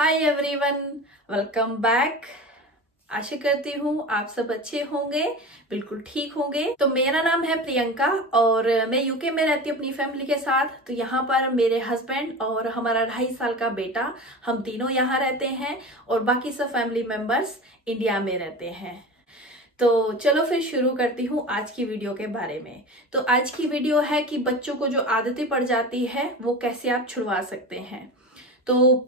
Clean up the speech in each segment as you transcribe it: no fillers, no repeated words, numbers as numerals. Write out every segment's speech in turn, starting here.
हाय everyone, welcome back. आशा करती हूँ आप सब अच्छे होंगे, बिल्कुल ठीक होंगे। तो मेरा नाम है प्रियंका और मैं यूके में रहती हूँ अपनी फैमिली के साथ। तो यहाँ पर मेरे हस्बैंड और हमारा 2.5 साल का बेटा, हम तीनों यहाँ रहते हैं और बाकी सब फैमिली मेंबर्स इंडिया में रहते हैं। तो चलो फिर शुरू करती हूँ आज की वीडियो के बारे में। तो आज की वीडियो है कि बच्चों को जो आदतें पड़ जाती है वो कैसे आप छुड़वा सकते हैं। तो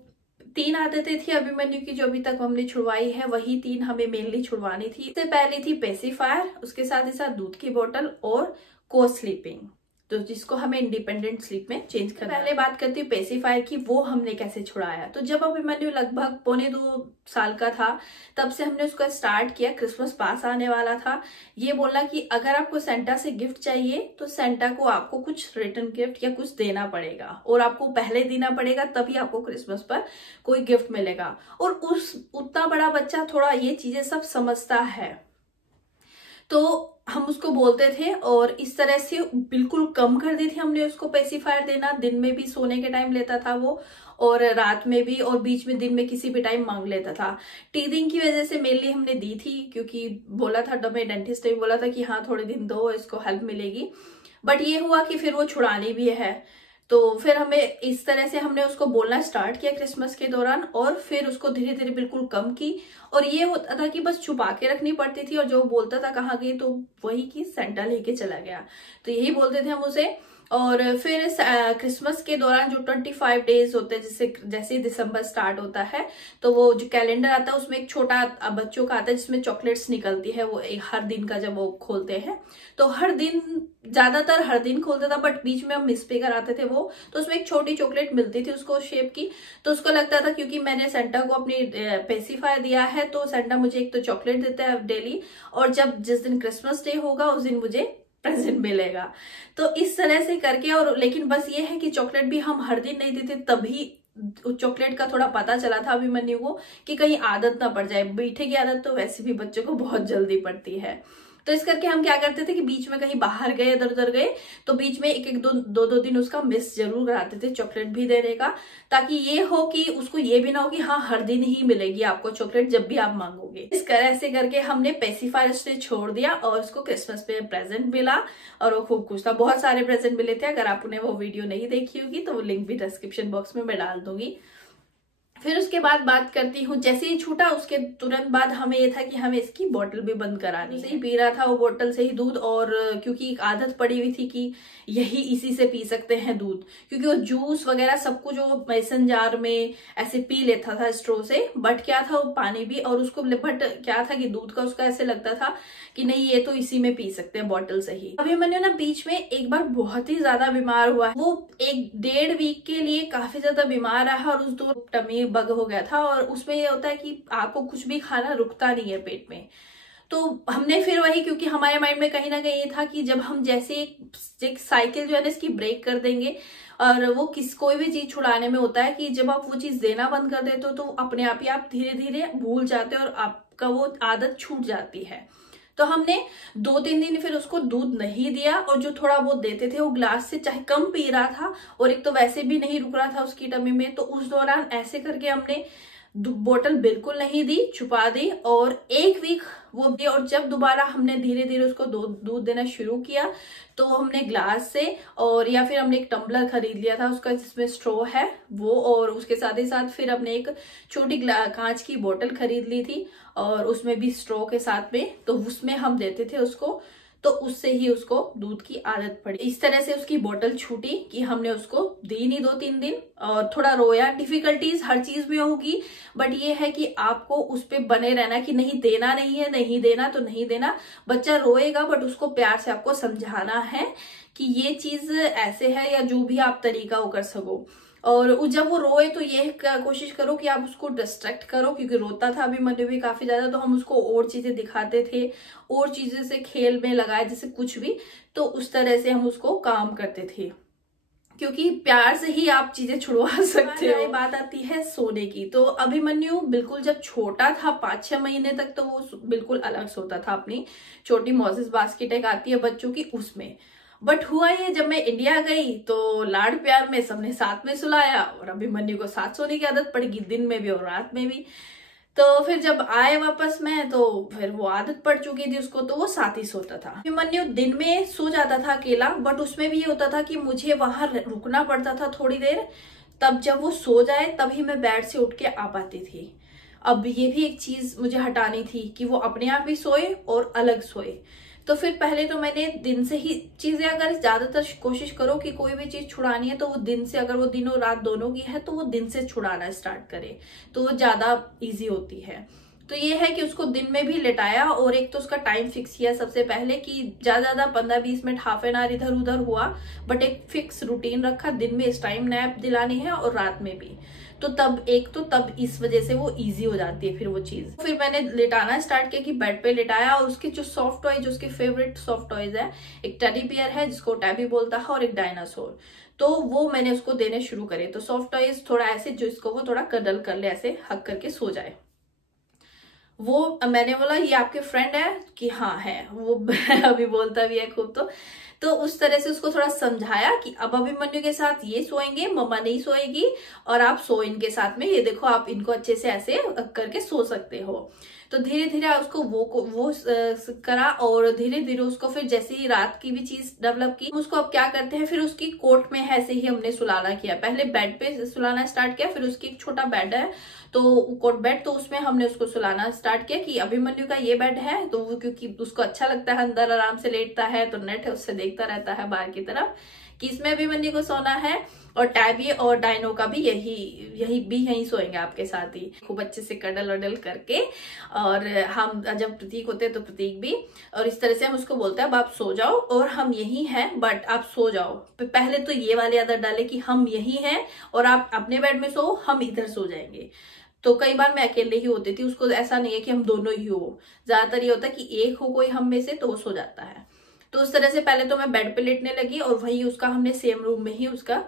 3 आदतें थी अभिमन्यु की जो अभी तक हमने छुड़वाई है, वही 3 हमें मेनली छुड़वानी थी। इससे पहली थी पेसिफायर, उसके साथ ही साथ दूध की बोतल और को स्लीपिंग, तो जिसको हमें इंडिपेंडेंट स्लीप में चेंज करना। पहले बात करती हूँ पेसिफायर की, वो हमने कैसे छुड़ाया। तो जब अभिमन्यु लगभग 1.25 साल का था तब से हमने उसका स्टार्ट किया। क्रिसमस पास आने वाला था, ये बोलना कि अगर आपको सेंटा से गिफ्ट चाहिए तो सेंटा को आपको कुछ रिटर्न गिफ्ट या कुछ देना पड़ेगा और आपको पहले देना पड़ेगा, तभी आपको क्रिसमस पर कोई गिफ्ट मिलेगा। और उतना बड़ा बच्चा थोड़ा ये चीजें सब समझता है, तो हम उसको बोलते थे और इस तरह से बिल्कुल कम कर दी थी हमने उसको पेसिफायर देना। दिन में भी सोने के टाइम लेता था वो, और रात में भी, और बीच में दिन में किसी भी टाइम मांग लेता था। टीथिंग की वजह से मेनली हमने दी थी, क्योंकि बोला था डॉक्टर डेंटिस्ट ने बोला था कि हाँ थोड़े दिन दो, इसको हेल्प मिलेगी। बट ये हुआ कि फिर वो छुड़ानी भी है, तो फिर हमें इस तरह से हमने उसको बोलना स्टार्ट किया क्रिसमस के दौरान, और फिर उसको धीरे धीरे बिल्कुल कम की। और ये होता था कि बस छुपा के रखनी पड़ती थी, और जो बोलता था कहाँ गई, तो वही कि सेंटा लेके चला गया, तो यही बोलते थे हम उसे। और फिर क्रिसमस के दौरान जो 25 डेज होते हैं, जैसे दिसंबर स्टार्ट होता है, तो वो जो कैलेंडर आता है उसमें एक छोटा बच्चों का आता है जिसमें चॉकलेट्स निकलती है, वो हर दिन का जब वो खोलते हैं, तो हर दिन, ज्यादातर हर दिन खोलता था, बट बीच में हम मिस पे कराते थे वो, तो उसमें एक छोटी चॉकलेट मिलती थी उसको शेप की। तो उसको लगता था क्योंकि मैंने सेंटा को अपनी पेसिफायर दिया है, तो सेंटा मुझे एक तो चॉकलेट देता है डेली, और जब जिस दिन क्रिसमस डे होगा उस दिन मुझे प्रेजेंट मिलेगा। तो इस तरह से करके, और लेकिन बस ये है कि चॉकलेट भी हम हर दिन नहीं देते, तभी चॉकलेट का थोड़ा पता चला था अभिमन्यु को कि कहीं आदत ना पड़ जाए। मीठे की आदत तो वैसे भी बच्चों को बहुत जल्दी पड़ती है। तो इस करके हम क्या करते थे कि बीच में कहीं बाहर गए, इधर उधर गए, तो बीच में एक एक दो दिन उसका मिस जरूर कराते थे चॉकलेट भी देने का, ताकि ये हो कि उसको ये भी ना हो कि हाँ हर दिन ही मिलेगी आपको चॉकलेट जब भी आप मांगोगे। इस तरह से करके हमने पेसिफायर से छोड़ दिया और उसको क्रिसमस पे प्रेजेंट मिला, और वो खूब खुश था। बहुत सारे प्रेजेंट मिले थे, अगर आपने वो वीडियो नहीं देखी होगी तो वो लिंक भी डिस्क्रिप्शन बॉक्स में मैं डाल दूंगी। फिर उसके बाद बात करती हूँ, जैसे ही छूटा उसके तुरंत बाद हमें ये था कि हमें इसकी बोतल भी बंद करानी है। पी रहा था वो बोतल से ही दूध, और क्योंकि एक आदत पड़ी हुई थी कि यही इसी से पी सकते हैं दूध, क्योंकि वो जूस वगैरह सब कुछ वो मैसन जार में ऐसे पी लेता था स्ट्रो से, बट क्या था वो पानी भी, और उसको बट क्या था कि दूध का उसका ऐसे लगता था कि नहीं ये तो इसी में पी सकते हैं बॉटल से ही। अभी मैंने ना बीच में एक बार बहुत ही ज्यादा बीमार हुआ, वो 1-1.5 वीक के लिए काफी ज्यादा बीमार रहा, और उस दो टमी बग हो गया था, और उसमें ये होता है कि आपको कुछ भी खाना रुकता नहीं है पेट में। तो हमने फिर वही, क्योंकि हमारे माइंड में कहीं ना कहीं ये था कि जब हम जैसे एक साइकिल जो है ना इसकी ब्रेक कर देंगे, और वो कोई भी चीज छुड़ाने में होता है कि जब आप वो चीज देना बंद कर देते हो तो अपने आप ही आप धीरे धीरे भूल जाते हो और आपका वो आदत छूट जाती है। तो हमने 2-3 दिन फिर उसको दूध नहीं दिया, और जो थोड़ा बहुत देते थे वो ग्लास से चाहे कम पी रहा था, और एक तो वैसे भी नहीं रुक रहा था उसकी टमी में। तो उस दौरान ऐसे करके हमने बोतल बिल्कुल नहीं दी, छुपा दी, और 1 वीक वो दी। और जब दोबारा हमने धीरे धीरे उसको दूध देना शुरू किया, तो हमने ग्लास से, और या फिर हमने एक टम्बलर खरीद लिया था उसका जिसमें स्ट्रॉ है वो, और उसके साथ ही साथ फिर हमने एक छोटी कांच की बोतल खरीद ली थी, और उसमें भी स्ट्रॉ के साथ में, तो उसमें हम देते थे उसको। तो उससे ही उसको दूध की आदत पड़ी। इस तरह से उसकी बोतल छूटी कि हमने उसको दी नहीं 2-3 दिन, और थोड़ा रोया। डिफिकल्टीज हर चीज में होगी, बट ये है कि आपको उस पर बने रहना कि नहीं देना, नहीं है, नहीं देना तो नहीं देना। बच्चा रोएगा बट उसको प्यार से आपको समझाना है कि ये चीज ऐसे है, या जो भी आप तरीका वो कर सको। और जब वो रोए तो ये कोशिश करो कि आप उसको डिस्ट्रैक्ट करो, क्योंकि रोता था अभिमन्यु भी काफी ज्यादा, तो हम उसको और चीजें दिखाते थे, और चीजें से खेल में लगाए, जैसे कुछ भी, तो उस तरह से हम उसको काम करते थे, क्योंकि प्यार से ही आप चीजें छुड़वा सकते हो। बात आती है सोने की, तो अभिमन्यु बिल्कुल जब छोटा था 5-6 महीने तक, तो वो बिल्कुल अलग सोता था। अपनी छोटी मोजेस बास्केट एक आती है बच्चों की, उसमें बट हुआ ये, जब मैं इंडिया गई तो लाड प्यार में सबने साथ में सुलाया और अभिमन्यु को साथ सोने की आदत पड़ गई, दिन में भी और रात में भी। तो फिर जब आए वापस में तो फिर वो आदत पड़ चुकी थी उसको, तो वो साथ ही सोता था। अभिमन्यु दिन में सो जाता था अकेला, बट उसमें भी ये होता था कि मुझे वहां रुकना पड़ता था थोड़ी देर, तब जब वो सो जाए तभी मैं बेड से उठ के आ पाती थी। अब ये भी एक चीज मुझे हटानी थी कि वो अपने आप भी सोए और अलग सोए। तो फिर पहले तो मैंने दिन से ही चीजें, अगर ज्यादातर कोशिश करो कि कोई भी चीज छुड़ानी है तो वो दिन से, अगर वो दिनों रात दोनों की है तो वो दिन से छुड़ाना स्टार्ट करे तो वो ज्यादा इजी होती है। तो ये है कि उसको दिन में भी लेटाया, और एक तो उसका टाइम फिक्स किया सबसे पहले कि ज्यादा 15-20 मिनट, हाफ एन आवर इधर उधर हुआ, बट एक फिक्स रूटीन रखा, दिन में इस टाइम नैप दिलानी है और रात में भी। तो तब इस वजह से वो इजी हो जाती है फिर वो चीज। फिर मैंने लेटाना स्टार्ट किया कि बेड पे लेटाया, और उसके जो सॉफ्ट टॉय, जो उसके फेवरेट सॉफ्ट टॉयज है, एक टेडी बियर है जिसको टैबी बोलता है और एक डायनासोर, तो वो मैंने उसको देने शुरू करे। तो सॉफ्ट टॉयज थोड़ा ऐसे जो इसको वो थोड़ा कडल कर ले, ऐसे हक करके सो जाए। वो मैंने बोला ये आपके फ्रेंड है कि हाँ है, वो अभी बोलता भी है खूब। तो उस तरह से उसको थोड़ा समझाया कि अब अभिमन्यु के साथ ये सोएंगे, मम्मा नहीं सोएगी, और आप सो इनके साथ में, ये देखो आप इनको अच्छे से ऐसे करके सो सकते हो। तो धीरे धीरे उसको वो करा, और धीरे धीरे उसको फिर जैसे ही रात की भी चीज डेवलप की, उसको अब क्या करते हैं, फिर उसकी कोट में ऐसे ही हमने सुलाना किया। पहले बेड पे सुलाना स्टार्ट किया, फिर उसकी एक छोटा बेड है तो कोट बेड, तो उसमें हमने उसको सुलाना स्टार्ट किया कि अभिमन्यु का ये बेड है, तो वो क्योंकि उसको अच्छा लगता है, अंदर आराम से लेटता है, तो नेट है उससे देखता रहता है बाहर की तरफ कि इसमें अभिमन्यु को सोना है। और टैबी और डायनो का भी यही सोएंगे आपके साथ ही, खूब अच्छे से कडल वडल करके। और हम जब प्रतीक होते हैं तो प्रतीक भी, और इस तरह से हम उसको बोलते हैं अब आप सो जाओ और हम यही हैं, बट आप सो जाओ। पहले तो ये वाली आदत डाले कि हम यही हैं और आप अपने बेड में सो, हम इधर सो जाएंगे। तो कई बार मैं अकेले ही होती थी, उसको ऐसा नहीं है कि हम दोनों ही हो, ज्यादातर ये होता है कि एक हो कोई हम में से तो वो सो जाता है। तो उस तरह से पहले तो मैं बेड पे लेटने लगी, और वही उसका हमने सेम रूम में ही उसका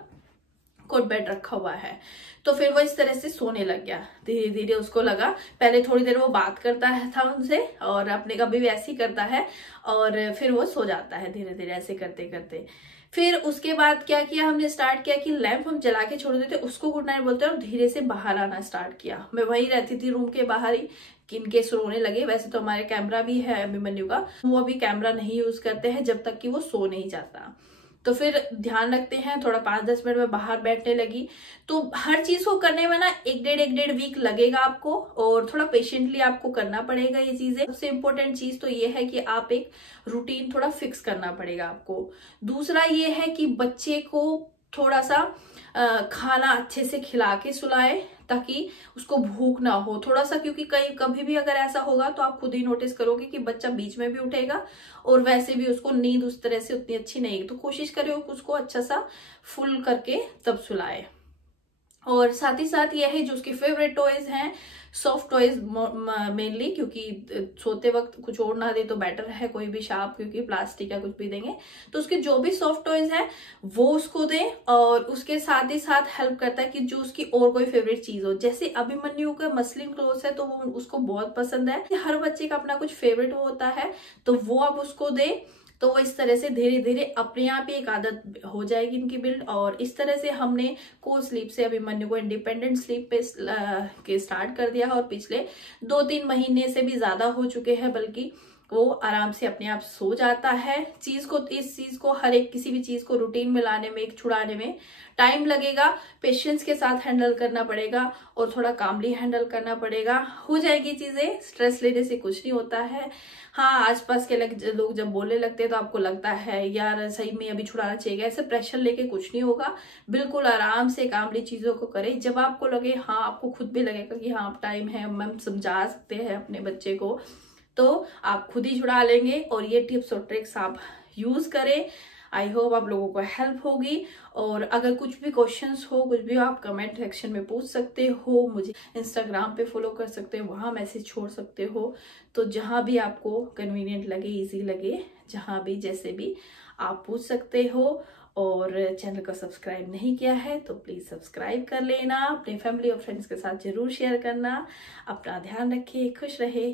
कोट बेड रखा हुआ है। तो फिर वो इस तरह से सोने लग गया। धीरे धीरे उसको लगा, पहले थोड़ी देर वो बात करता था उनसे, और अपने कभी भी ऐसे ही करता है, और फिर वो सो जाता है धीरे धीरे ऐसे करते करते। फिर उसके बाद क्या किया, हमने स्टार्ट किया कि लैंप हम जला के छोड़ देते, उसको गुड नाइट बोलते और धीरे से बाहर आना स्टार्ट किया। मैं वही रहती थी रूम के बाहर ही, कि इनके रोने लगे। वैसे तो हमारे कैमरा भी है अभिमन्यु का, वो अभी कैमरा नहीं यूज करते हैं जब तक कि वो सो नहीं जाता। तो फिर ध्यान रखते हैं, थोड़ा 5-10 मिनट में बाहर बैठने लगी। तो हर चीज को करने में ना एक डेढ़ वीक लगेगा आपको, और थोड़ा पेशेंटली आपको करना पड़ेगा ये चीजें। सबसे इम्पोर्टेंट चीज तो ये है कि आप एक रूटीन थोड़ा फिक्स करना पड़ेगा आपको। दूसरा ये है कि बच्चे को थोड़ा सा खाना अच्छे से खिला के सुलाए, ताकि उसको भूख ना हो थोड़ा सा, क्योंकि कभी भी अगर ऐसा होगा तो आप खुद ही नोटिस करोगे कि बच्चा बीच में भी उठेगा, और वैसे भी उसको नींद उस तरह से उतनी अच्छी नहीं है। तो कोशिश करें उसको अच्छा सा फुल करके तब सुलाए। और साथ ही साथ ये है जो उसके फेवरेट टॉयज हैं, सॉफ्ट टॉयज मेनली, क्योंकि सोते वक्त कुछ और ना दे तो बेटर है, कोई भी शार्प, क्योंकि प्लास्टिक या कुछ भी देंगे तो उसके जो भी सॉफ्ट टॉयज हैं वो उसको दें। और उसके साथ ही साथ हेल्प करता है कि जो उसकी और कोई फेवरेट चीज हो, जैसे अभिमन्यु का मसलिन क्लोथ है तो वो उसको बहुत पसंद है। हर बच्चे का अपना कुछ फेवरेट होता है, तो वो आप उसको दे, तो वो इस तरह से धीरे धीरे अपने आप ही एक आदत हो जाएगी इनकी बिल्ड। और इस तरह से हमने को स्लीप से अभिमन्यु को इंडिपेंडेंट स्लीप पे के स्टार्ट कर दिया है, और पिछले 2-3 महीने से भी ज्यादा हो चुके हैं, बल्कि वो आराम से अपने आप सो जाता है। इस चीज को हर एक किसी भी चीज को रूटीन में लाने में, एक छुड़ाने में टाइम लगेगा, पेशेंस के साथ हैंडल करना पड़ेगा, और थोड़ा कामली हैंडल करना पड़ेगा। हो जाएगी चीजें, स्ट्रेस लेने से कुछ नहीं होता है। हाँ, आसपास के लोग जब बोलने लगते हैं तो आपको लगता है यार सही में अभी छुड़ाना चाहिए, ऐसे प्रेशर लेके कुछ नहीं होगा। बिल्कुल आराम से कामली चीजों को करें, जब आपको लगे, हाँ आपको खुद भी लगेगा कि हाँ टाइम है, हम समझा सकते हैं अपने बच्चे को, तो आप खुद ही छुड़ा लेंगे। और ये टिप्स और ट्रिक्स आप यूज करें। आई होप आप लोगों को हेल्प होगी। और अगर कुछ भी क्वेश्चंस हो, कुछ भी आप कमेंट सेक्शन में पूछ सकते हो, मुझे इंस्टाग्राम पे फॉलो कर सकते हो, वहां मैसेज छोड़ सकते हो। तो जहां भी आपको कन्वीनियंट लगे, इजी लगे, जहां भी जैसे भी आप पूछ सकते हो। और चैनल को सब्सक्राइब नहीं किया है तो प्लीज सब्सक्राइब कर लेना, अपने फैमिली और फ्रेंड्स के साथ जरूर शेयर करना। अपना ध्यान रखिए, खुश रहे।